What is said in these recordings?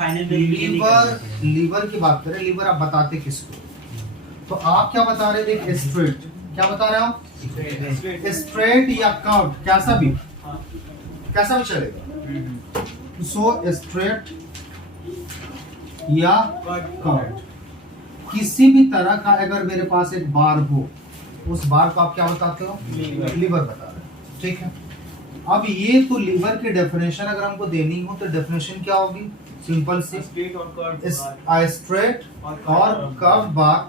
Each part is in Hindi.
फाइनल लीवर की बात करें, लीवर आप बताते किसको? तो आप क्या बता रहे थे? स्ट्रेट। क्या बता रहे हैं आप? स्ट्रेट या कर्व, कैसा भी चलेगा। सो स्ट्रेट या कर्व, किसी भी तरह का अगर मेरे पास एक बार हो, उस बार को आप क्या बताते हो? लीवर बता रहे हो, ठीक है। अब ये तो लीवर की डेफिनेशन अगर हमको देनी हो तो डेफिनेशन क्या होगी? सिंपल सी, स्ट्रेट और curve bar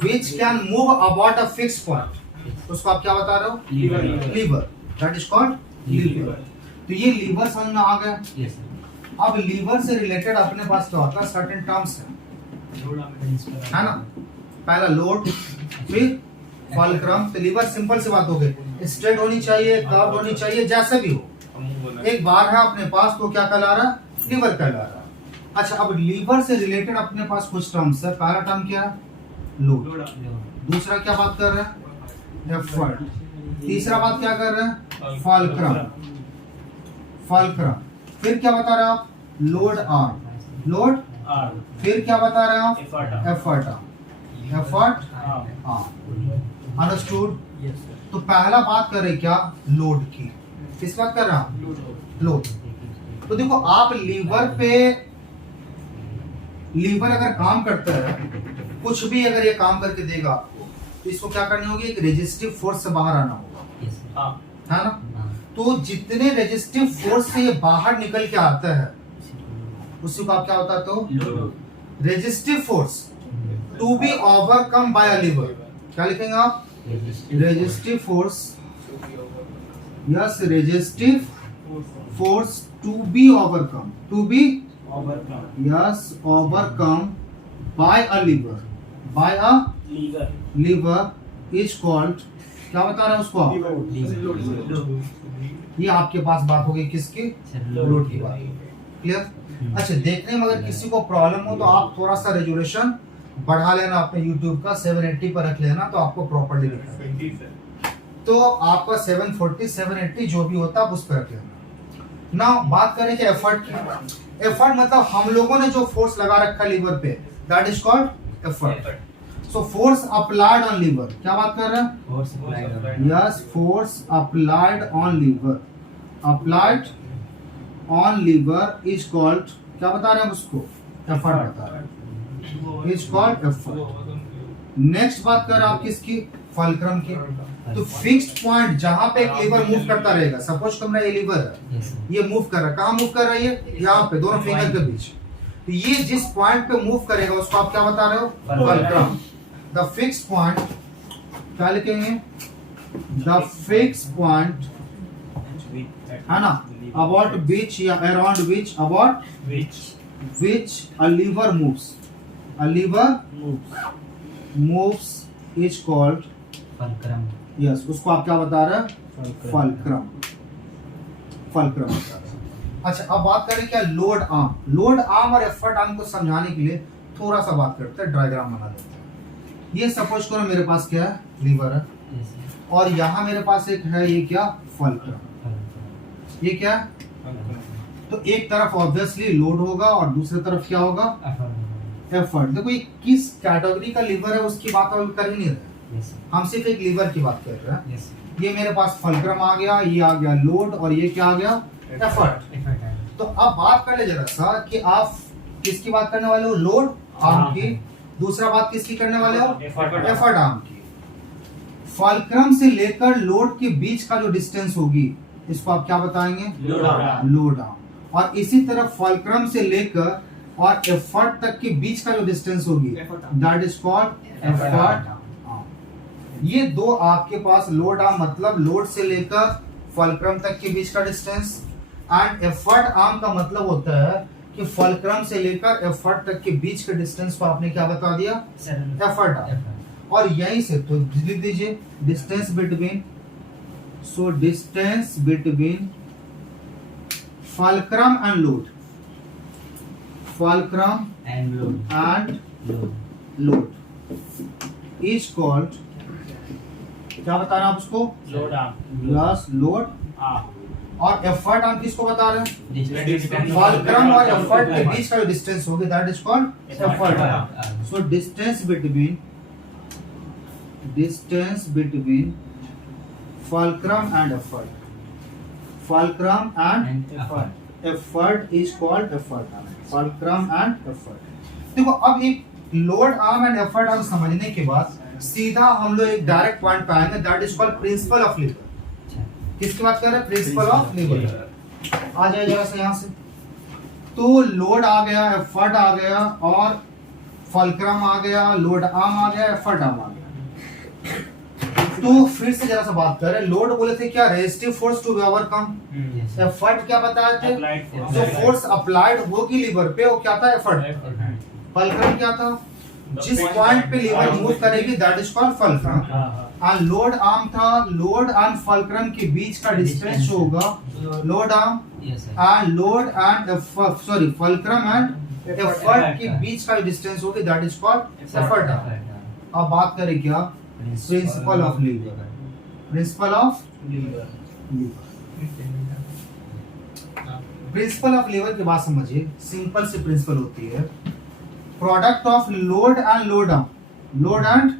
which can move about a fixed point, उसको आप क्या बता रहे हो? Lever. That is called lever. तो ये लीवर समझ में आ गया। yes, अब लीवर से रिलेटेड अपने पास क्या होता है? सर्टेन टर्म्स है ना। पहला लोड, फिर फॉलक्रम। तो लीवर सिंपल सी बात हो गई, स्ट्रेट होनी चाहिए, कर्व होनी चाहिए, जैसे भी हो। एक बार है अपने पास तो क्या कहला रहा? लीवर कहला रहा। अच्छा, अब लीवर से रिलेटेड अपने पास कुछ टर्म्स है। पहला टर्म क्या है? लोड। दूसरा क्या बात कर रहे हैं? एफर्ट। तीसरा बात क्या कर रहे हैं? फॉलक्रम। फिर क्या बता रहे हैं आप? Load arm. Load arm. फिर क्या बता रहे हैं आप? Effort arm. अंडरस्टूड? तो पहला बात कर रहे क्या? लोड की। किस बात कर रहे हैं? लोड। तो देखो आप लीवर अगर काम करता है, कुछ भी अगर ये काम करके देगा आपको, तो इसको क्या करनी होगी? एक रेजिस्टिव फोर्स से बाहर आना होगा, है ना। तो जितने रेजिस्टिव फोर्स से ये बाहर निकल के आता है, उसी को आप क्या बताते हो? Resistive force to be overcome by a lever. क्या लिखेंगे आप? Resistive force. Yes, resistive force to be overcome. Yes, overcome by a lever. Lever is called, क्या बता रहे हैं उसको आप? ये आपके पास बात होगी किसकी? लोड की बात। क्लियर? अच्छा, देखने में अगर किसी को प्रॉब्लम हो तो आप थोड़ा सा रेजोल्यूशन बढ़ा लेना अपने YouTube का, 780 पर रख लेना, तो आपको प्रॉपर्ली दिखेगा। तो आपका 740 780 जो भी होता है आप उस पर रख लेना। ना बात करें कि एफर्ट की। एफर्ट मतलब हम लोगों ने जो फोर्स लगा रखा है लीवर पे, that is called effort. So force applied on lever. क्या बात कर रहे हैं? Yes, force applied on lever. Applied on lever is called, क्या बता रहे हैं उसको? एफर्ट बता रहे हैं, इज कॉल्ड एफर्ट। नेक्स्ट बात कर रहे हैं आप किसकी? फॉलक्रम की। तो फिक्स्ड पॉइंट जहां पे एक लीवर मूव करता रहेगा, सपोज कम रहा ये लीवर है, ये मूव कर रहा है, कहां मूव कर रहा है? ये यहाँ पे दोनों फिंगर के बीच। तो ये जिस पॉइंट पे मूव करेगा उसको आप क्या बता रहे हो? फॉलक्रम। द फिक्स्ड पॉइंट, क्या लिखेंगे? द फिक्स्ड पॉइंट, है ना, अबाउट विच या around which, about which a lever moves. A lever moves is called फॉलक्रम। yes, उसको आप क्या बता रहे हैं? फॉलक्रम बता रहे हैं। अच्छा, अब बात करें क्या? लोड आर्म और एफर्ट आर्म को समझाने के लिए थोड़ा सा बात करते हैं, डायग्राम बना लेते हैं। ये सपोज करो मेरे पास क्या है? लीवर है, और यहाँ मेरे पास एक है, ये क्या? फॉलक्रम। ये क्या? तो एक तरफ ऑब्वियसली लोड होगा और दूसरी तरफ क्या होगा? एफर्ट। देखो ये किस कैटेगरी का लीवर है उसकी बात हम कर ही नहीं रहे, हम सिर्फ एक लीवर की बात कर रहे हैं। ये मेरे पास फॉलक्रम आ गया, ये आ गया लोड, और ये क्या आ गया? एफर्ट। तो अब बात कर ले जरा सा कि आप किसकी बात करने वाले हो? लोड आर्म की। दूसरा बात किसकी करने वाले हो? एफर्ट आर्म की। फॉलक्रम से लेकर लोड के बीच का जो डिस्टेंस होगी, इसको आप क्या बताएंगे? Load arm. और इसी तरह फॉलक्रम से लेकर और एफर्ट तक के बीच का जो डिस्टेंस होगी, that is called effort arm. ये दो आपके पास लोड आर्म मतलब लोड से लेकर फॉलक्रम तक के बीच का डिस्टेंस, एंड एफर्ट आर्म का मतलब होता है कि फॉलक्रम से लेकर एफर्ट तक के बीच के डिस्टेंस को आपने क्या बता दिया? Effort arm. और यहीं से तो लिख दीजिए distance between, so distance between fulcrum and load, fulcrum and load is called, क्या बता रहे हैं आप उसको? Load arm. यस, लोड और एफर्ट आर्म किसको बता रहे हैं? फॉलक्रम और एफर्ट के बीच का जो डिस्टेंस होगी that is called effort arm. So distance between fulcrum and effort, fulcrum and effort is called effort arm, fulcrum and effort। देखो अब एक load arm and effort arm समझने के बाद सीधा हम लोग एक डायरेक्ट पॉइंट पे आएंगे that is called principle of lever. किसकी बात कर रहे हैं? Principal of liver. आ जाए जरा से यहाँ से। तो लोड आ गया, एफर्ट आ गया और फुलक्रम आ गया, लोड आर्म आ गया, एफर्ट आर्म आ गया। तो फिर से जरा सा बात करें, लोड बोले थे क्या? Resistive force to be overcome. Effort क्या बताए थे? जो फोर्स अप्लाइड होगी लीवर पे वो क्या था? एफर्ट। फुलक्रम क्या था? जिस पॉइंट पे लीवर मूव करेगी दैट इज कॉल्ड फुलक्रम। और लोड आर्म था, लोड एंड फुलक्रम के बीच का डिस्टेंस जो होगा load arm and load and fulcrum and effort के बीच का डिस्टेंस होगी that is called effort arm. अब बात करें क्या? Principle of lever. Principle of lever, principle of lever की बात समझिए। सिंपल सी प्रिंसिपल होती है, product of load and load arm, load and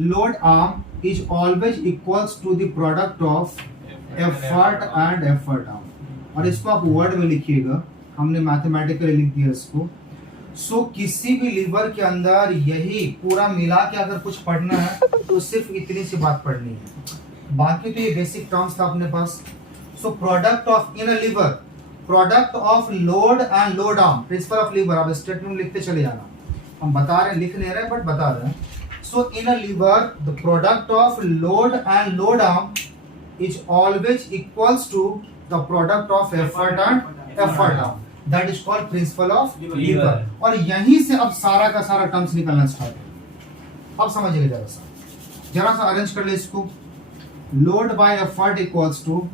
load arm is always equals to the product of effort and effort arm. और इसको आप वर्ड में लिखिएगा, हमने मैथमेटिकली लिख दिया इसको। सो किसी भी लीवर के अंदर यही पूरा मिला के अगर कुछ पढ़ना है तो सिर्फ इतनी सी बात पढ़नी है, बाकी तो ये बेसिक टर्म्स था अपने पास। So product of in a lever, product of load and load arm, principle of lever. आप स्टेटमेंट लिखते चले जाना, हम बता रहे हैं, लिख नहीं रहे बट बता रहे हैं। So in a lever the product of load and load arm is always equals to the product of effort and effort arm, that is called principle of lever. और यहीं से अब सारा का सारा टर्म्स निकलना स्टार्ट है। अब समझिए जरा सा अरेंज कर ले इसको। Load by effort equals to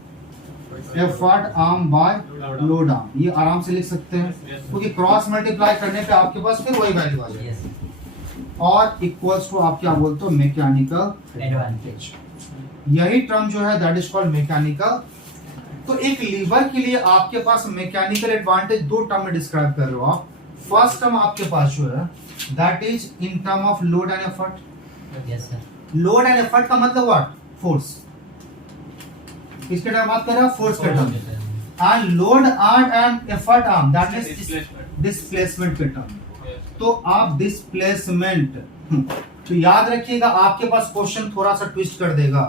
effort arm by load arm, ये आराम से लिख सकते हैं क्योंकि क्रॉस मल्टीप्लाई करने पे आपके पास फिर वही वैल्यू आ जाएगी। और इक्वल्स टू आप क्या बोलते हो? Mechanical advantage. यही टर्म जो है दैट इज कॉल्ड मैकेनिकल। तो एक लीवर के लिए आपके पास मैकेनिकल एडवांटेज दो टर्म में डिस्क्राइब कर रहे हो आप। फर्स्ट टर्म आपके पास जो है that is in term of load and effort. Yes sir. Load and effort का मतलब व्हाट? फोर्स। किसके टर्म बात कर रहे हो? फोर्स के term. And load and effort arm that is displacement के टर्म। तो आप डिस्प्लेसमेंट, तो याद रखिएगा आपके पास क्वेश्चन थोड़ा सा ट्विस्ट कर देगा।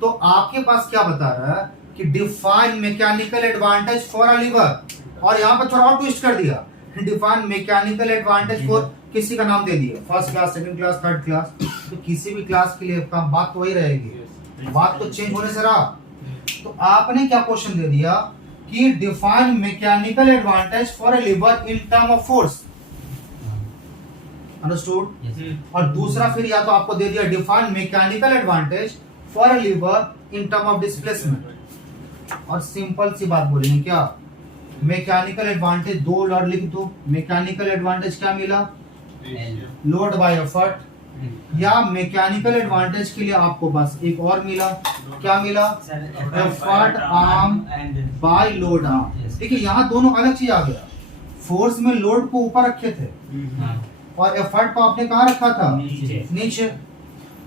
तो आपके पास क्या बता रहा है कि define mechanical advantage for a lever, और यहाँ पर थोड़ा और ट्विस्ट कर दिया, डिफाइन मैकेनिकल एडवांटेज फॉर किसी का नाम दे दिया, first class, second class, third class. तो किसी भी क्लास के लिए बात तो वही रहेगी, बात तो चेंज होने से रहा। तो आपने क्या क्वेश्चन दे दिया कि define mechanical advantage for a lever in term of force, understood. और दूसरा फिर या तो आपको दे दिया define mechanical advantage for a lever in term of displacement. और सिंपल सी बात बोलेंगे क्या? मैकेनिकल एडवांटेज दो वर्ड लिख दो। मैकेनिकल एडवांटेज क्या मिला? Load by effort. या मैकेनिकल एडवांटेज के लिए आपको बस एक और मिला, क्या मिला? Effort arm by load arm. देखिए यहाँ दोनों अलग चीज आ गया। फोर्स में लोड को ऊपर रखे थे और एफर्ट को आपने कहाँ रखा था? नीचे।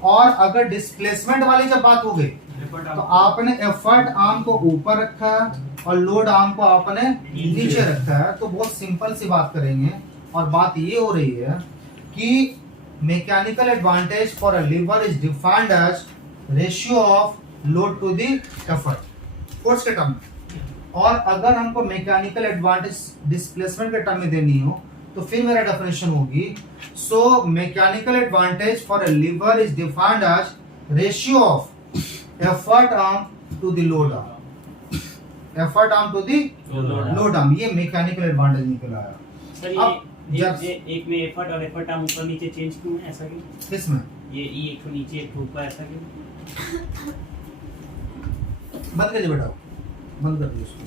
और अगर डिस्प्लेसमेंट वाली जब बात हो गई तो आपने एफर्ट आर्म को ऊपर रखा है और लोड आर्म को आपने नीचे रखा है। तो बहुत सिंपल सी बात करेंगे और बात ये हो रही है कि mechanical advantage for a lever is defined as ratio of load to the effort, force के टर्म में। और अगर हमको मैकेनिकल एडवांटेज डिस्प्लेसमेंट के टर्म में देनी हो तो फिर मेरा डेफिनेशन होगी, so mechanical advantage for a lever is defined as ratio of effort arm to the load arm, effort arm to the load arm. ये मैकेनिकल एडवांटेज निकल आया। सर ये एक में एफर्ट और एफर्ट आर्म ऊपर नीचे चेंज क्यों है? ऐसा क्यों? किसमें? ये एक तो नीचे एक ऊपर, ऐसा क्यों? बंद कर दे बेटा, बंद कर दे उसको।